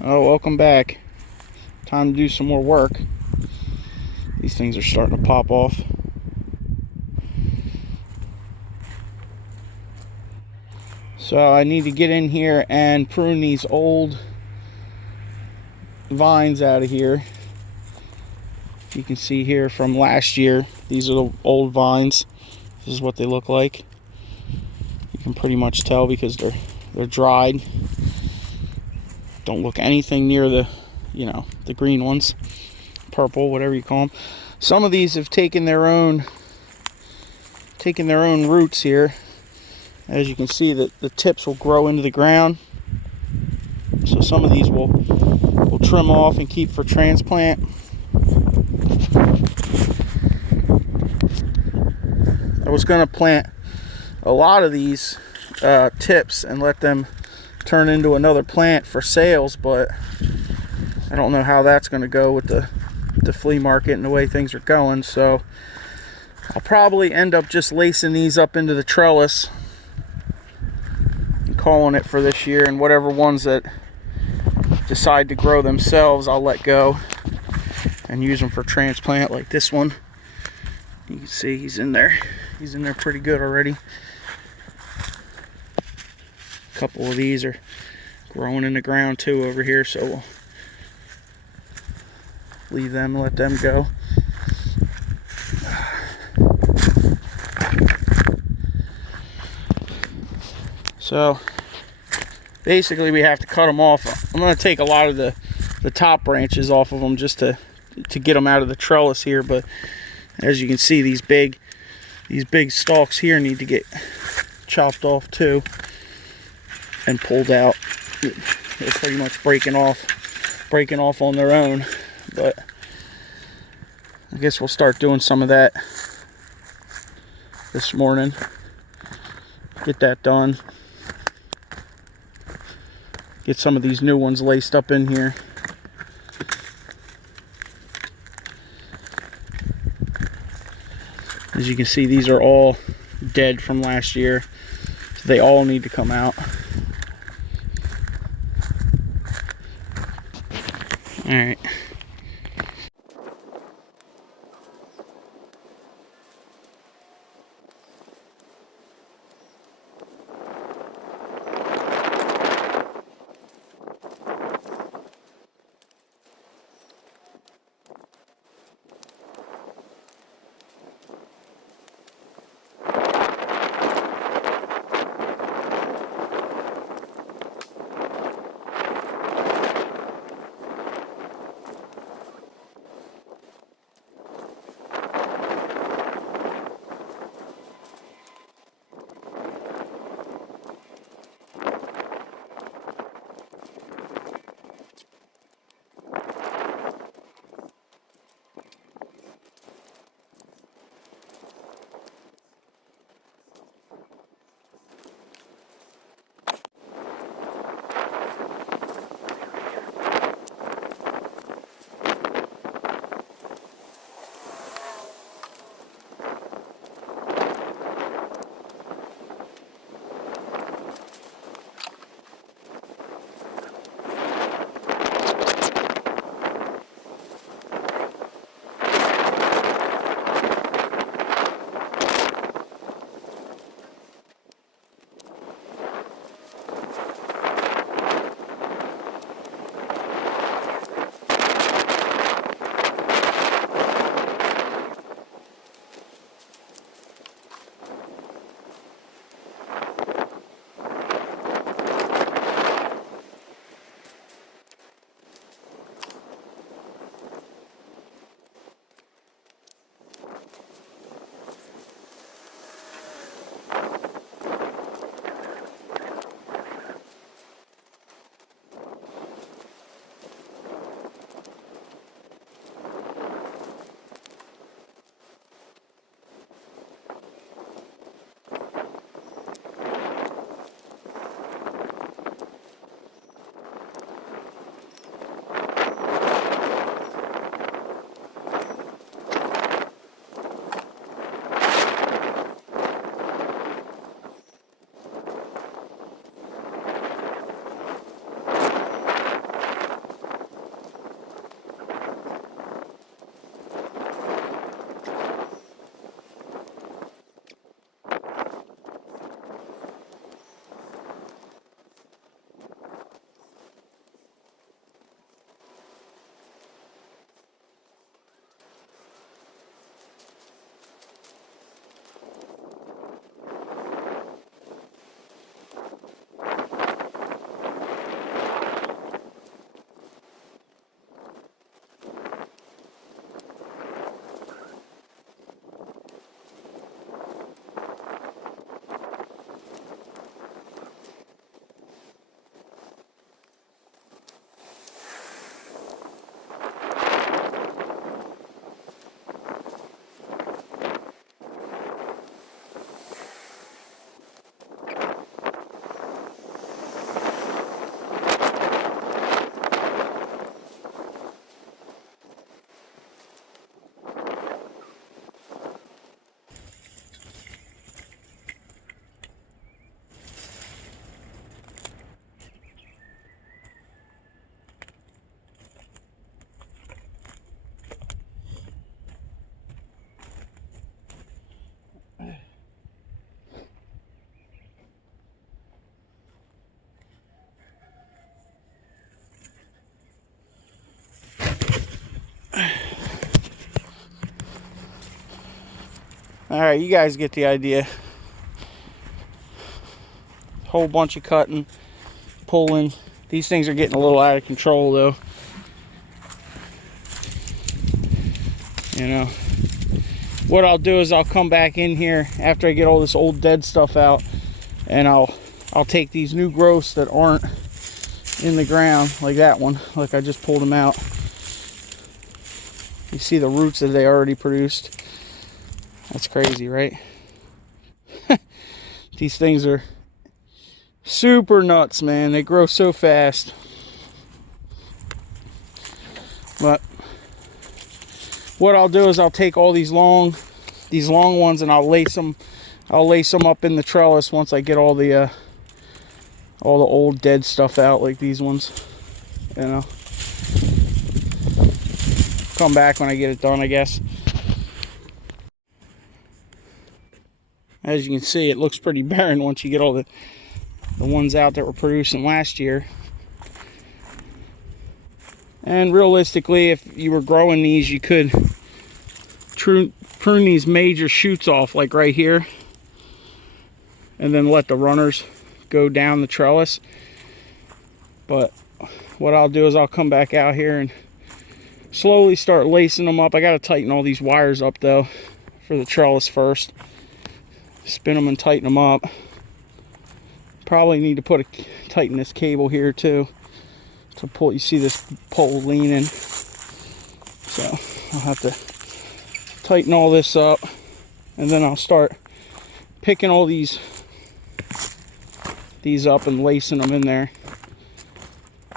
Oh, welcome back. Time to do some more work. These things are starting to pop off. So I need to get in here and prune these old vines out of here. You can see here from last year, these are the old vines. This is what they look like. You can pretty much tell because they're dried. Don't look anything near the, the green ones, purple, whatever you call them. Some of these have taken their own roots here. As you can see, that the tips will grow into the ground. So some of these we'll trim off and keep for transplant. I was going to plant a lot of these tips and let them turn into another plant for sales, but I don't know how that's going to go with the flea market and the way things are going. So I'll probably end up just lacing these up into the trellis and calling it for this year, and whatever ones that decide to grow themselves I'll let go and use them for transplant, like this one. You can see he's in there pretty good already. A couple of these are growing in the ground too over here, so we'll leave them, let them go. So basically we have to cut them off. I'm going to take a lot of the top branches off of them just to get them out of the trellis here, but as you can see, these big stalks here need to get chopped off too and pulled out. They're pretty much breaking off on their own, but I guess we'll start doing some of that this morning. Get that done. Get some of these new ones laced up in here. As you can see, these are all dead from last year, so they all need to come out. All right. Alright, you guys get the idea. Whole bunch of cutting, pulling. These things are getting a little out of control though. You know, what I'll do is I'll come back in here after I get all this old dead stuff out, and I'll take these new growths that aren't in the ground, like that one, like I just pulled them out. You see the roots that they already produced. That's crazy, right? These things are super nuts, man. They grow so fast. But what I'll do is I'll take all these long ones and I'll lace them up in the trellis once I get all the old dead stuff out, like these ones. You know, come back when I get it done, I guess. As you can see, it looks pretty barren once you get all the ones out that were producing last year. And realistically, if you were growing these, you could prune these major shoots off, like right here, and then let the runners go down the trellis. But what I'll do is I'll come back out here and slowly start lacing them up. I got to tighten all these wires up though for the trellis first. Spin them and tighten them up. Probably need to tighten this cable here too to pull. You see this pole leaning, so I'll have to tighten all this up, and then I'll start picking all these up and lacing them in there.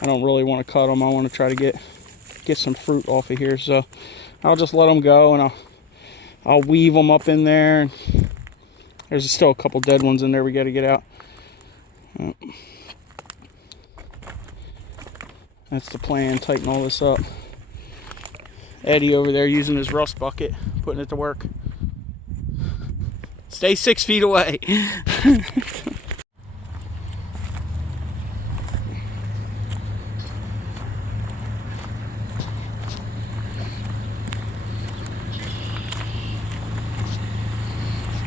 I don't really want to cut them. I want to try to get some fruit off of here, so I'll just let them go, and I'll weave them up in there. And there's still a couple dead ones in there we got to get out. That's the plan. Tighten all this up. Eddie over there using his rust bucket, putting it to work. Stay 6 feet away.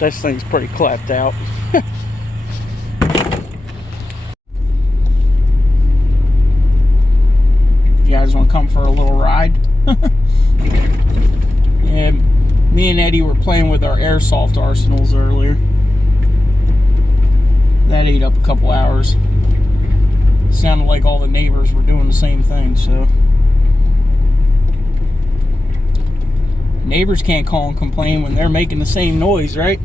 This thing's pretty clapped out. You guys want to come for a little ride? Yeah, me and Eddie were playing with our airsoft arsenals earlier. That ate up a couple hours. Sounded like all the neighbors were doing the same thing, so neighbors can't call and complain when they're making the same noise, right?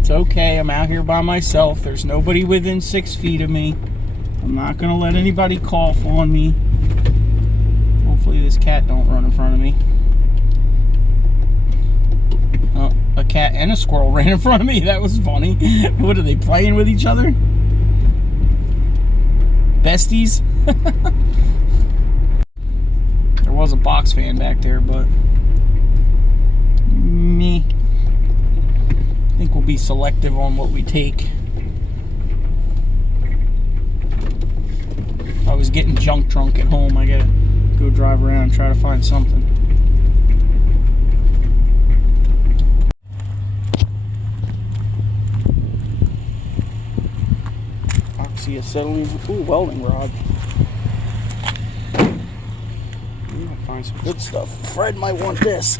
It's okay, I'm out here by myself. There's nobody within 6 feet of me. I'm not gonna let anybody cough on me. Hopefully this cat don't run in front of me. Oh, a cat and a squirrel ran in front of me. That was funny. What are they, playing with each other? Besties? There was a box fan back there, but me. I think we'll be selective on what we take. I was getting junk drunk at home. I gotta go drive around and try to find something. Oxyacetylene. Ooh, welding rod. I'll find some good stuff. Fred might want this.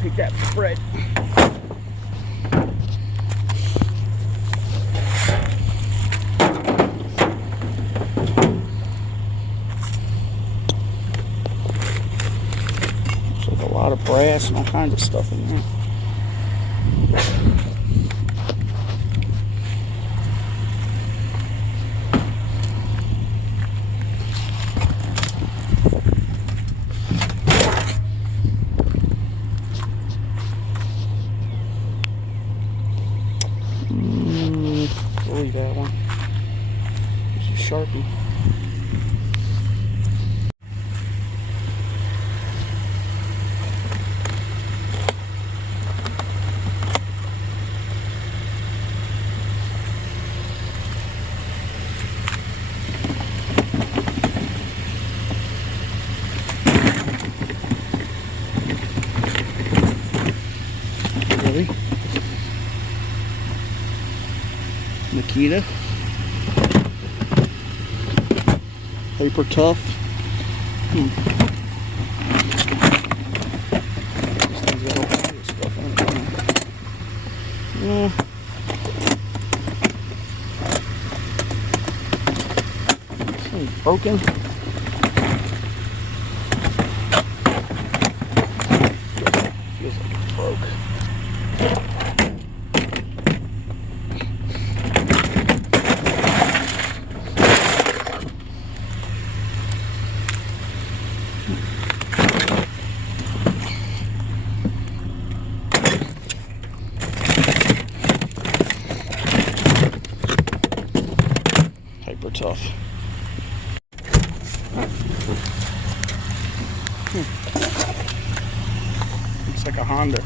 Take that for Fred. Looks like a lot of brass and all kinds of stuff in there. Delete that one. There's a Sharpie. Blackberry. Nikita. Paper Tough. This thing's got all kinds of stuff on it. This thing's broken. Feels like it broke. Tough. Looks like a Honda.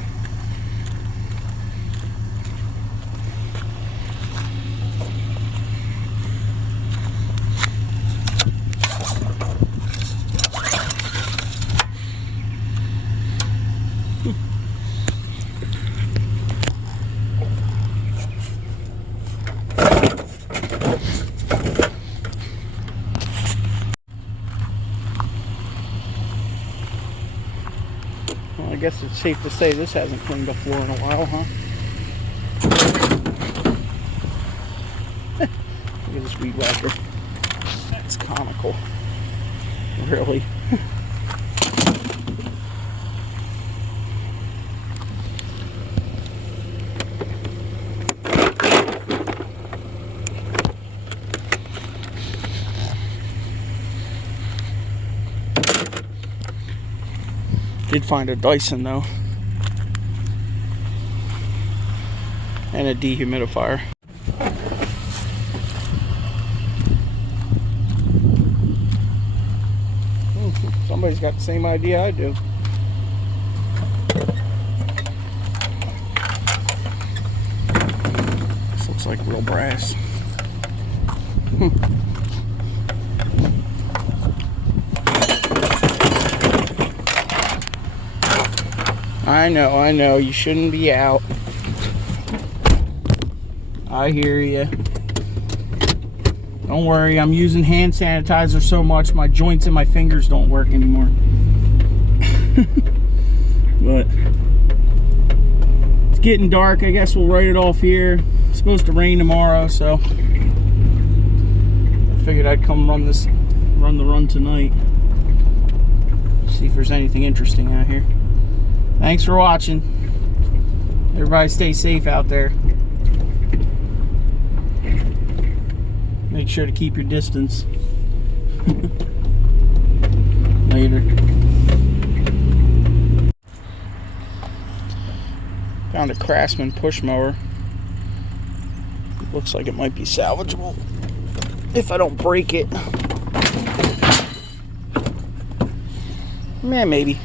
Well, I guess it's safe to say this hasn't cleaned the floor in a while, huh? Look at this weed whacker. That's comical. Really. Did find a Dyson though, and a dehumidifier. Somebody's got the same idea I do. This looks like real brass. I know, you shouldn't be out. I hear you. Don't worry, I'm using hand sanitizer so much my joints and my fingers don't work anymore. But it's getting dark. I guess we'll write it off here. It's supposed to rain tomorrow, so I figured I'd come run the run tonight. See if there's anything interesting out here. Thanks for watching. Everybody stay safe out there. Make sure to keep your distance. Later. Found a Craftsman push mower. It looks like it might be salvageable if I don't break it. Man, maybe.